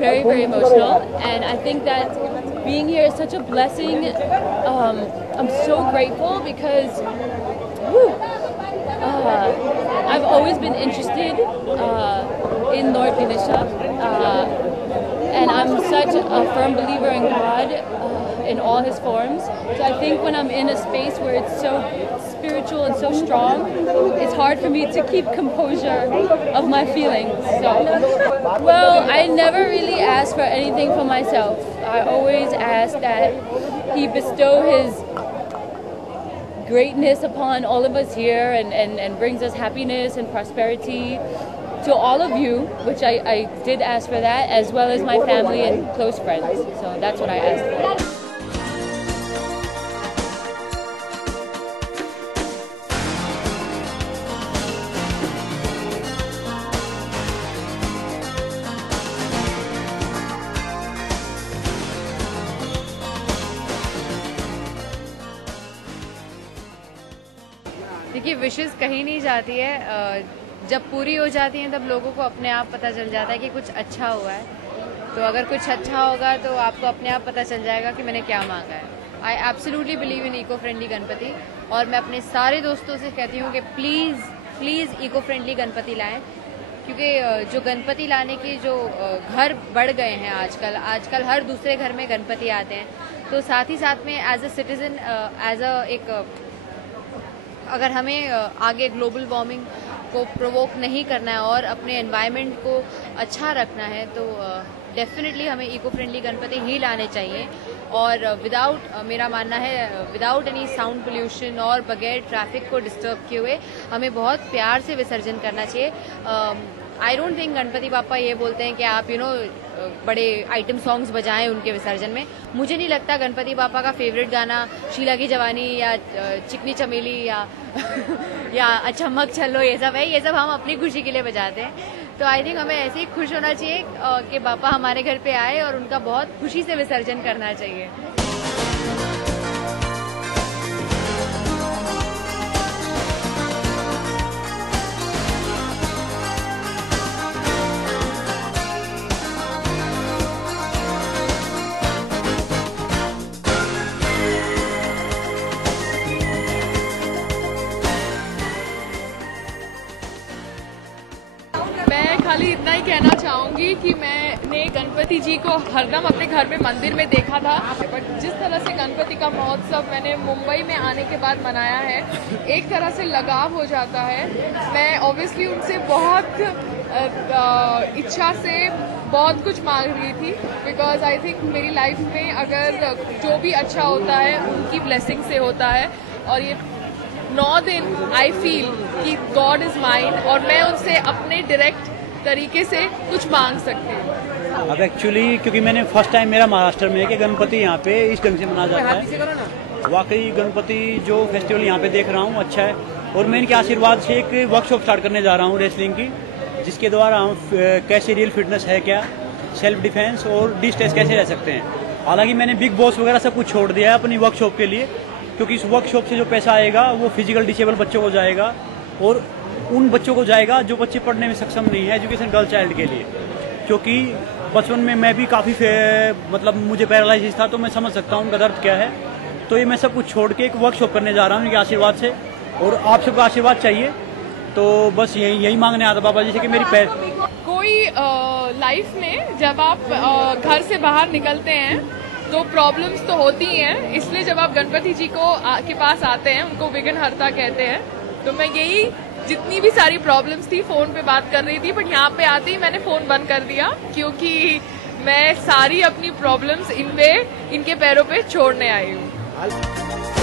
very, very emotional, and I think that being here is such a blessing. I'm so grateful because I've always been interested in Lord Ganesha, and I'm such a firm believer in God in all His forms. So I think when I'm in a space where it's so spiritual and so strong, it's hard for me to keep composure of my feelings. So, well, I never really ask for anything for myself. I always ask that He bestow His greatness upon all of us here and brings us happiness and prosperity to all of you, which I did ask for that, as well as my family and close friends. So that's what I asked for. देखिए, wishes कहीं नहीं जाती है, जब पूरी हो जाती हैं तब लोगों को अपने आप पता चल जाता है कि कुछ अच्छा हुआ है। तो अगर कुछ अच्छा होगा तो आपको अपने आप पता चल जाएगा कि मैंने क्या मांगा है। I absolutely believe in eco friendly Ganpati, और मैं अपने सारे दोस्तों से कहती हूँ कि प्लीज़ इको फ्रेंडली गणपति लाएं, क्योंकि जो गणपति लाने के जो घर बढ़ गए हैं आजकल हर दूसरे घर में गणपति आते हैं। तो साथ ही साथ में एज अ सिटीज़न, अगर हमें आगे ग्लोबल वार्मिंग को प्रोवोक नहीं करना है और अपने एनवायरनमेंट को अच्छा रखना है, तो डेफिनेटली हमें इको फ्रेंडली गणपति ही लाने चाहिए। और मेरा मानना है विदाउट एनी साउंड पोल्यूशन और बगैर ट्रैफिक को डिस्टर्ब किए हुए हमें बहुत प्यार से विसर्जन करना चाहिए। आई डोंट थिंक गणपति पापा ये बोलते हैं कि आप बड़े आइटम सॉन्ग्स बजाएं उनके विसर्जन में। मुझे नहीं लगता गणपति पापा का फेवरेट गाना शीला की जवानी या चिकनी चमेली या अचम्मक छल्लो ये सब है। ये सब हम अपनी खुशी के लिए बजाते हैं। तो आई थिंक हमें ऐसे ही खुश होना चाहिए कि पापा हमारे घर पे आए और उनका बहुत खुशी से विसर्जन करना चाहिए। खाली इतना ही कहना चाहूँगी कि मैंने गणपति जी को हरदम अपने घर में मंदिर में देखा था, बट जिस तरह से गणपति का महोत्सव मैंने मुंबई में आने के बाद मनाया है, एक तरह से लगाव हो जाता है। मैं ऑब्वियसली उनसे बहुत इच्छा से बहुत कुछ मांग रही थी, बिकॉज आई थिंक मेरी लाइफ में अगर जो भी अच्छा होता है उनकी ब्लेसिंग से होता है। और ये 9 दिन आई फील कि गॉड इज़ माइन और मैं उनसे अपने डायरेक्ट तरीके से कुछ मांग सकती हूँ। अब एक्चुअली क्योंकि मैंने फर्स्ट टाइम मेरा महाराष्ट्र में है कि गणपति यहाँ पे इस ढंग से मनाया जाता है। वाकई गणपति जो फेस्टिवल यहाँ पे देख रहा हूँ अच्छा है। और मैं इनके आशीर्वाद से एक वर्कशॉप स्टार्ट करने जा रहा हूँ रेसलिंग की, जिसके द्वारा हम कैसे रियल फिटनेस है क्या, सेल्फ डिफेंस और डिस्ट्रेस कैसे रह सकते हैं। हालांकि मैंने बिग बॉस वगैरह सब कुछ छोड़ दिया है अपनी वर्कशॉप के लिए, क्योंकि इस वर्कशॉप से जो पैसा आएगा वो फिजिकल डिसेबल बच्चों को जाएगा और उन बच्चों को जाएगा जो बच्चे पढ़ने में सक्षम नहीं है, एजुकेशन गर्ल चाइल्ड के लिए। क्योंकि बचपन में मैं भी काफ़ी मतलब मुझे पैरालिसिस था, तो मैं समझ सकता हूँ उनका दर्द क्या है। तो ये मैं सब कुछ छोड़ के एक वर्कशॉप करने जा रहा हूँ इनके आशीर्वाद से, और आप सबका आशीर्वाद चाहिए। तो बस यही मांगने आता बाबा जी से कि मेरी पैर कोई लाइफ में जब आप घर से बाहर निकलते हैं तो प्रॉब्लम्स तो होती हैं, इसलिए जब आप गणपति जी के पास आते हैं, उनको विघ्नहर्ता कहते हैं। तो मैं यही जितनी भी सारी प्रॉब्लम्स थी फ़ोन पे बात कर रही थी, बट यहाँ पे आते ही मैंने फ़ोन बंद कर दिया, क्योंकि मैं सारी अपनी प्रॉब्लम्स इनके पैरों पे छोड़ने आई हूँ।